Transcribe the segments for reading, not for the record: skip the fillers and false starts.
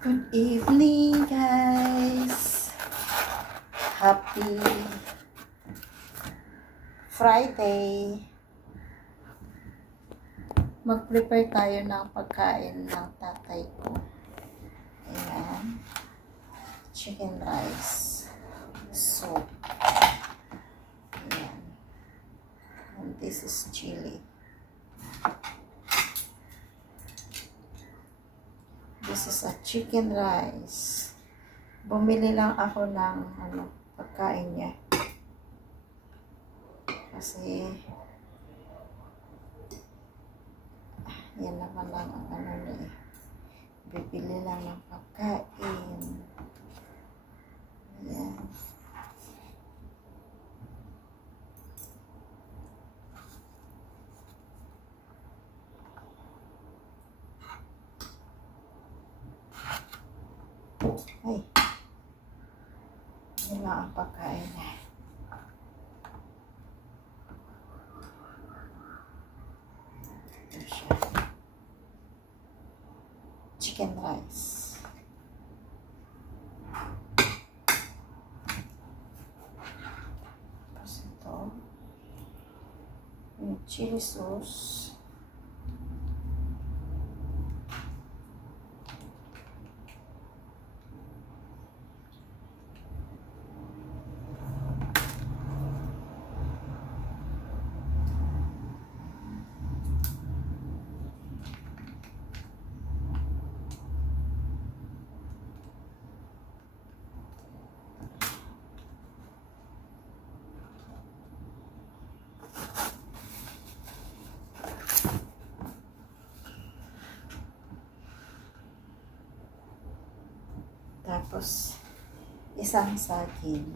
Good evening, guys. Happy Friday. Mag-prepare tayo ng pagkain ng tatay ko. Ayan. Chicken rice. Soup. Ayan. And this is chili. This is a chicken rice. Bumili lang ako ng pagkain niya. Kasi yan naman lang ang niya. Bibili lang ng pagkain. Ayan. Ay, yun lang ang pagkain niya. Ito siya. Chicken rice. Tapos ito, yung chili sauce. Tapos, isang saging.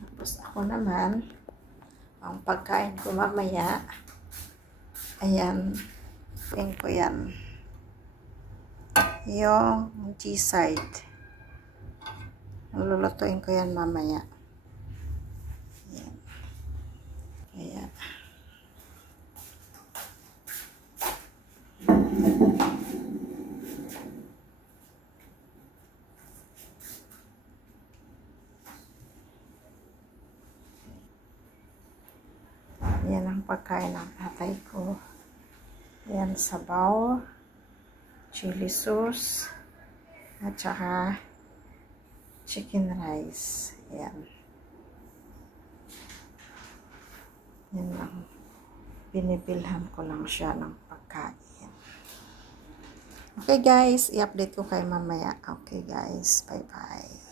Tapos, ako naman, ang pagkain ko mamaya, ayan, tingin ko yan. Yung G-side. Lulutuin ko yan mamaya. Ayan. Ayan. Yan ang pagkain ng tatay ko. Yan, sabaw, chili sauce, at saka chicken rice. Yan. Yan lang. Binibilhan ko lang siya ng pagkain. Okay guys, i-update ko kayo mamaya. Okay guys, bye-bye.